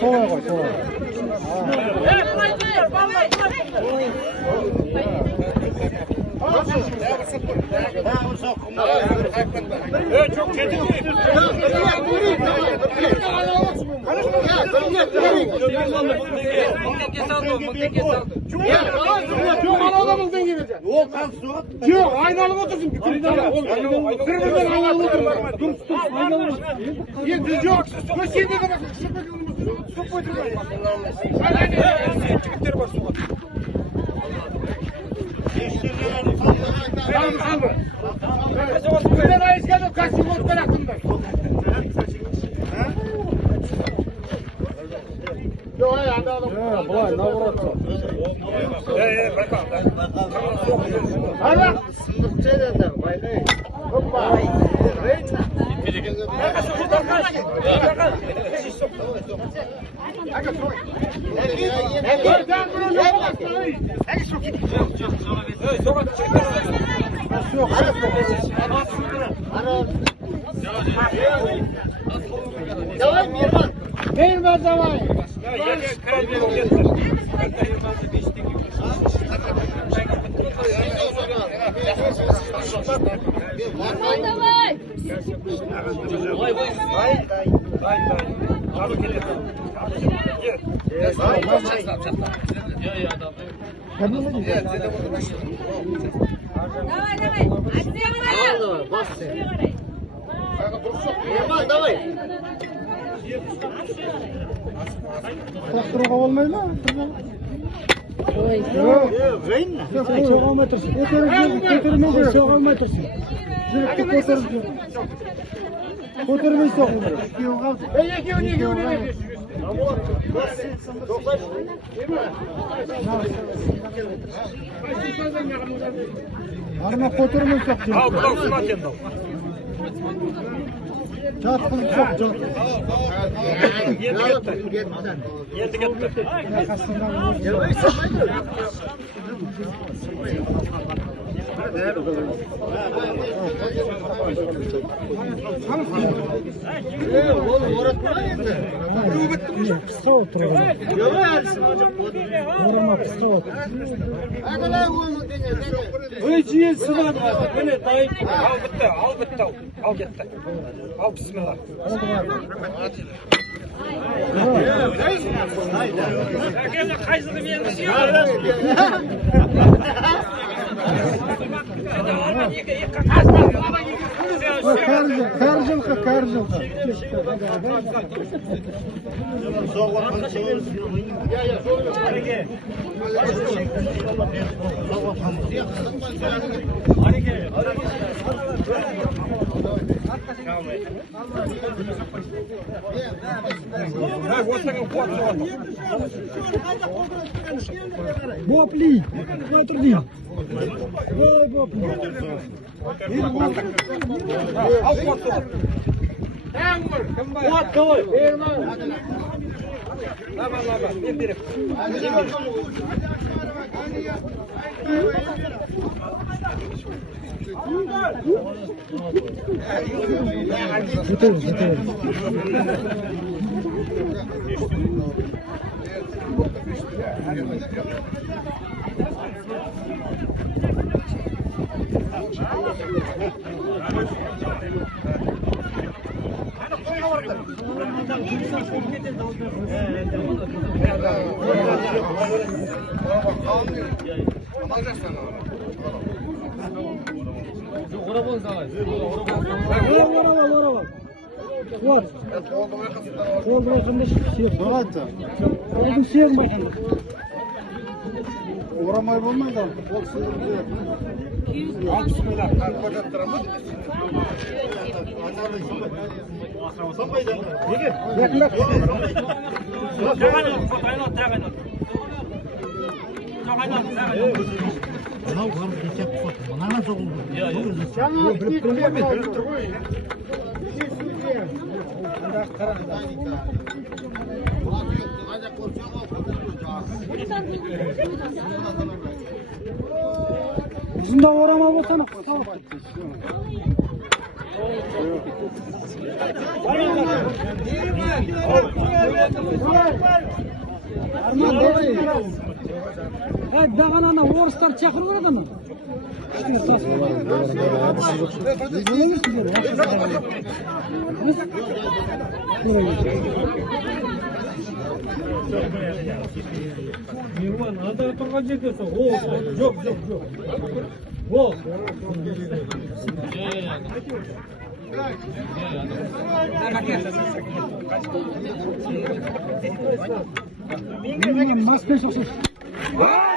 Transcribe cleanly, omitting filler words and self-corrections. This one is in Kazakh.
солай ғой, солай. Çok çetin. Yok, aynalık otursun. Kırmızıdan aynalık otursun. Düz yok. Köşeyi de bak. Çok koydum. Çıkıktır bak soğuk. Tamam, tamam. Bizden ayız geldi. Kaç yıl oldu hakkında? Yok, ayağında adam. Bulay, ne vurursun? Bakalım. Hala. Hoppa. Давай, Мирман. Мирман, давай. Давай. Мирман, давай. Тоқтыруға болмай ма? Соға алмай тұрсың. Көтермей соға алмай тұрсың. Жүректі көтеріп жүр. Көтермей соғың керек. Арма көтермей соқ. Ал, бұлақ сұмат енді. Жатқылық жоқ, жоқ. Енді кетті. Oğlum uğratma yeter. Қысқа отырған. Орама қысқа отыр. Hadi lan oğlum dene. Ой, жиен сынады. Міне дайын. Ал бітті. Ал кетті. Ал бісміллах. Әкемді қайсыны менің Кәр жылқы. Бопли, отыр дейін. Бопли. Al kuatlı. Kuat davay. Lama. Bir. Getir. Орабал. Вот. Қолды қандай сүйек. Бағатты. Қолдың сүйек бақанды. Орамай болмайды. Қол сүйек. Al bismillah. Мынау барып кетіп қойды. Мынаны соғылды. Bilip durmayın. Uzunda orama болсана. Arman давай. Даған ана орыстарды шақырып барады ма? Мейман, анда тұрған жерде сол. Жоқ. Ол. Маска шақырып.